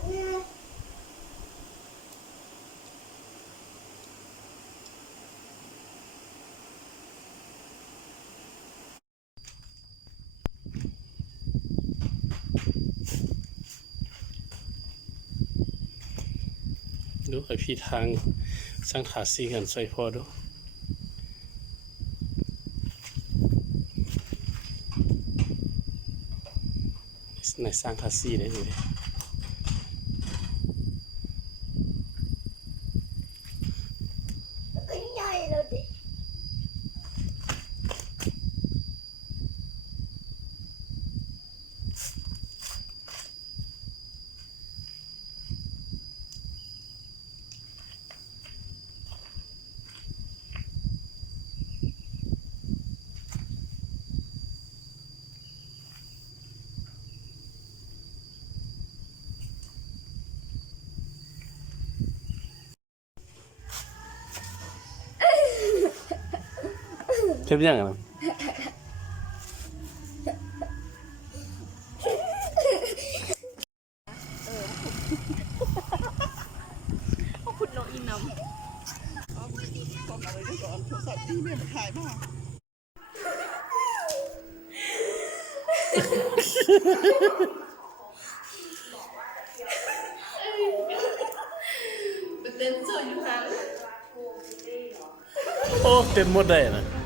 ดูไอพี่ทางสร้างขาซีกันใส่พอดูในสร้างขาซีได้เลยเก็บยังไงคุณโนอินน้ำตอนอะไรก็สอนโทรศัพท์ที่แม่มันถ่ายมากโอ้เต็มหมดได้นะ